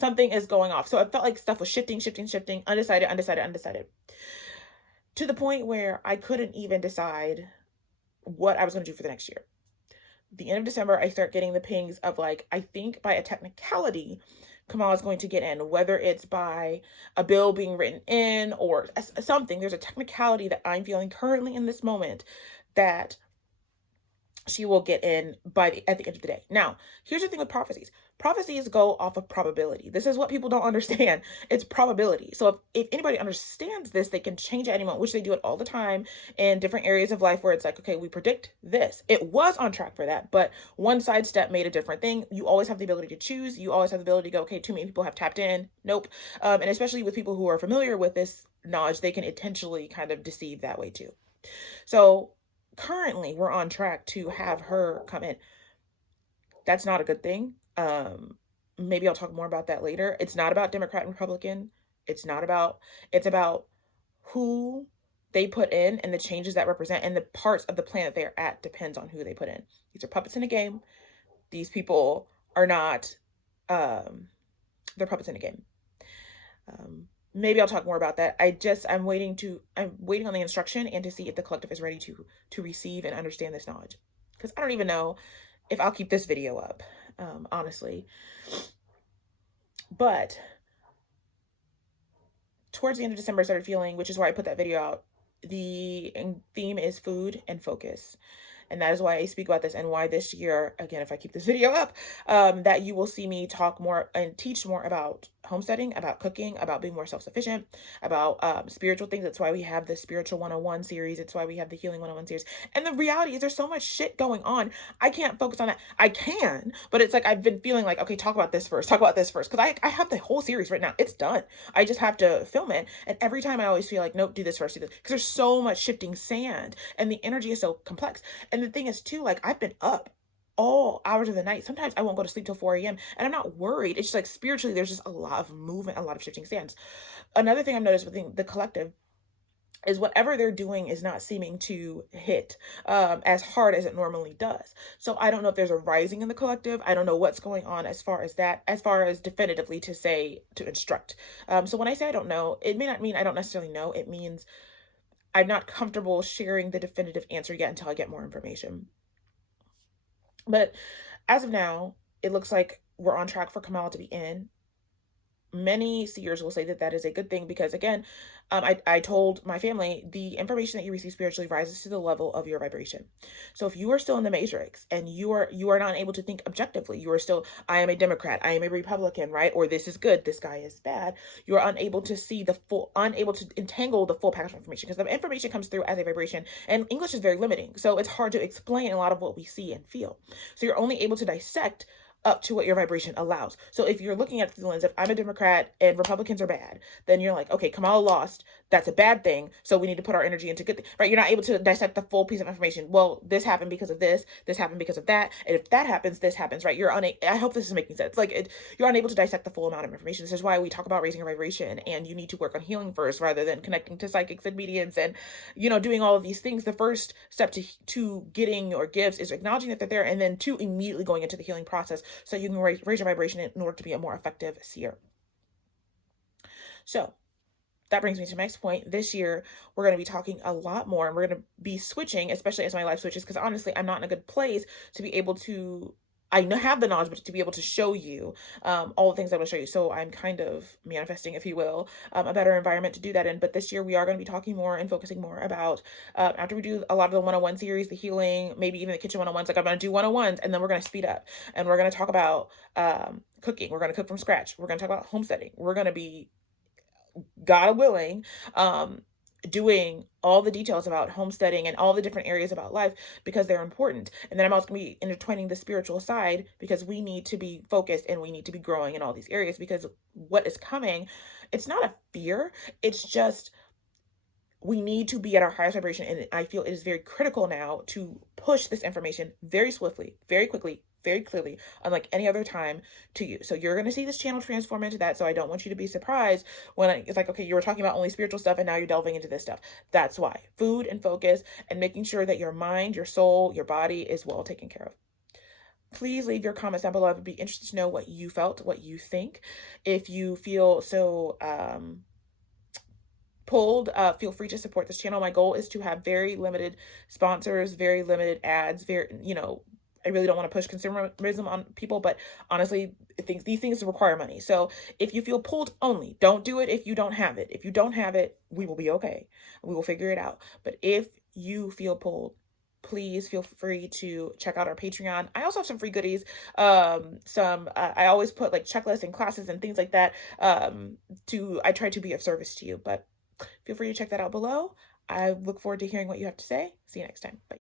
Something is going off. So it felt like stuff was shifting, undecided, to the point where I couldn't even decide what I was going to do for the next year. The end of December, I start getting the pings of like, I think by a technicality, Kamala is going to get in, whether it's by a bill being written in or something. There's a technicality that I'm feeling currently in this moment that she will get in at the end of the day. Now, here's the thing with prophecies. Prophecies go off of probability. This is what people don't understand. It's probability. So if anybody understands this, they can change at any moment, which they do it all the time in different areas of life where it's like, okay, we predict this. It was on track for that, but one sidestep made a different thing. You always have the ability to choose. You always have the ability to go, okay, too many people have tapped in. Nope. And especially with people who are familiar with this knowledge, they can intentionally kind of deceive that way too. So currently we're on track to have her come in. That's not a good thing. Maybe I'll talk more about that later. It's not about Democrat and Republican. It's about who they put in and the changes that represent, and the parts of the plan that they're at depends on who they put in. These are puppets in a game. These people are not, they're puppets in a game. Maybe I'll talk more about that. I'm waiting on the instruction and to see if the collective is ready to receive and understand this knowledge. Because I don't even know if I'll keep this video up, honestly. But towards the end of December, I started feeling, which is why I put that video out, the theme is food and focus. And that is why I speak about this, and why this year, again, if I keep this video up, that you will see me talk more and teach more about homesteading, about cooking, about being more self-sufficient, about spiritual things. That's why we have the Spiritual 101 series. It's why we have the Healing 101 series. And the reality is there's so much shit going on. I can't focus on that. I can, but it's like I've been feeling like, okay, talk about this first. Because I have the whole series right now. It's done. I just have to film it. And every time I always feel like, nope, do this first, do this. Because there's so much shifting sand and the energy is so complex. And the thing is too, like, I've been up all hours of the night. Sometimes I won't go to sleep till 4 a.m. and I'm not worried. It's just like spiritually, there's just a lot of movement, a lot of shifting sands. Another thing I've noticed with the collective is whatever they're doing is not seeming to hit as hard as it normally does. So I don't know if there's a rising in the collective. I don't know what's going on as far as that, as far as definitively to instruct. So when I say I don't know, it may not mean I don't necessarily know. It means I'm not comfortable sharing the definitive answer yet until I get more information. But as of now, it looks like we're on track for Kamala to be in. Many seers will say that that is a good thing because, again, I told my family the information that you receive spiritually rises to the level of your vibration. So if you are still in the matrix and you are not able to think objectively, you are still, I am a Democrat, I am a Republican, right? Or this is good, this guy is bad. You are unable to see unable to entangle the full package of information because the information comes through as a vibration, and English is very limiting. So it's hard to explain a lot of what we see and feel. So you're only able to dissect up to what your vibration allows. So if you're looking at it through the lens of I'm a Democrat and Republicans are bad, then you're like, okay, Kamala lost. That's a bad thing. So we need to put our energy into good thing, right? You're not able to dissect the full piece of information. Well, this happened because of this happened because of that. And if that happens, this happens, right? I hope this is making sense. You're unable to dissect the full amount of information. This is why we talk about raising your vibration, and you need to work on healing first rather than connecting to psychics and mediums and, doing all of these things. The first step to getting your gifts is acknowledging that they're there, and then to immediately going into the healing process so you can raise your vibration in order to be a more effective seer. So that brings me to the next point. This year, we're going to be talking a lot more, and we're going to be switching, especially as my life switches, because honestly, I'm not in a good place to be able to, I have the knowledge, but to be able to show you all the things I will show you. So I'm kind of manifesting, if you will, a better environment to do that in. But this year we are going to be talking more and focusing more about, after we do a lot of the 101 series, the healing, maybe even the kitchen 101s, like I'm going to do 101s, and then we're going to speed up and we're going to talk about cooking. We're going to cook from scratch. We're going to talk about homesteading. We're going to be, God willing, doing all the details about homesteading and all the different areas about life because they're important. And then I'm also going to be intertwining the spiritual side because we need to be focused and we need to be growing in all these areas, because what is coming, it's not a fear. It's just, we need to be at our highest vibration. And I feel it is very critical now to push this information very swiftly, very quickly, very clearly, unlike any other time to you. So you're going to see this channel transform into that. So I don't want you to be surprised when it's like, okay, you were talking about only spiritual stuff and now you're delving into this stuff. That's why. Food and focus and making sure that your mind, your soul, your body is well taken care of. please leave your comments down below. I would be interested to know what you felt, what you think. If you feel so pulled, feel free to support this channel. My goal is to have very limited sponsors, very limited ads, I really don't want to push consumerism on people, but honestly, these things require money. So if you feel pulled only, don't do it if you don't have it. If you don't have it, we will be okay. We will figure it out. But if you feel pulled, please feel free to check out our Patreon. I also have some free goodies. I always put like checklists and classes and things like that. I try to be of service to you, but feel free to check that out below. I look forward to hearing what you have to say. See you next time. Bye.